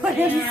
what is it?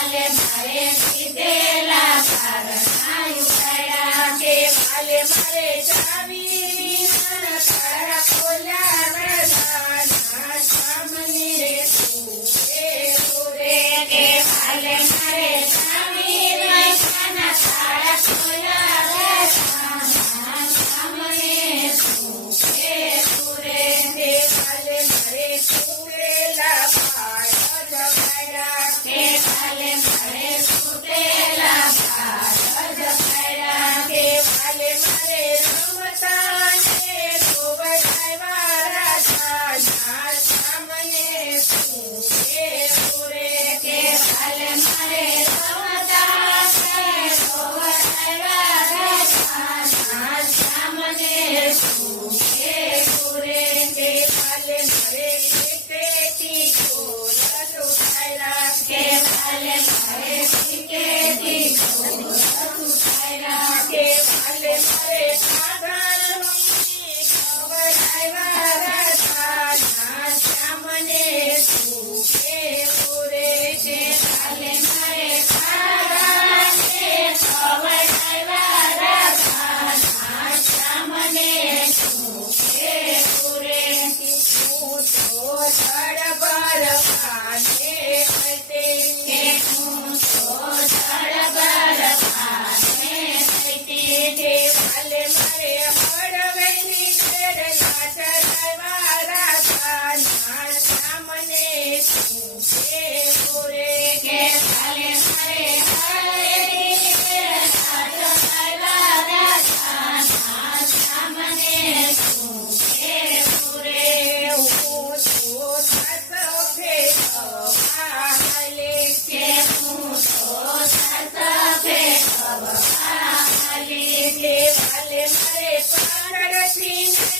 માલે મારે કીધેલા કારણ ના યુ કે માલે મારે ચાવી. Jesús, que જળ પર પાણી Hare Hare Padre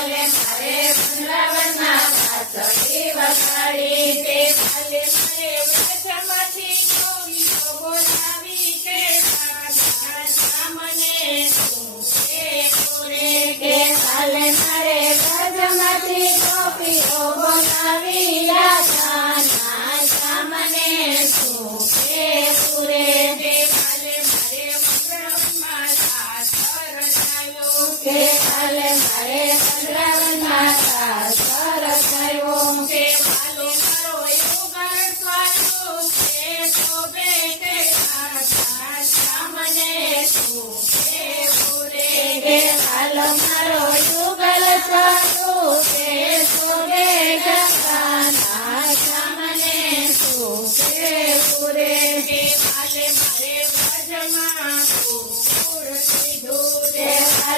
Jerusalem, Jerusalem,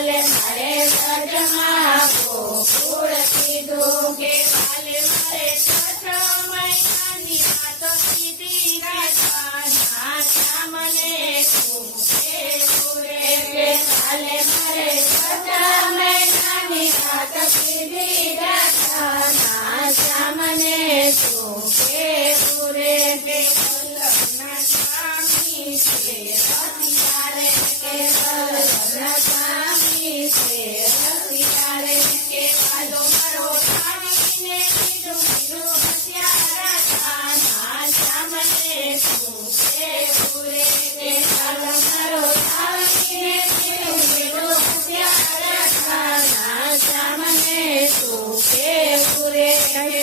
વાલે મારે વ્રજમાં ગોકુળ કીધું કે વાલે મારે છઠ મહિનાની વાત કીધી રાજાના સામને સુખે પુરે કે વાલે મારે છઠ મહિનાની વાત કીધી રાજાના સામને સુખે પુરે કે વલ્લભના સ્વામી છે. સામને સુખે પુરે કે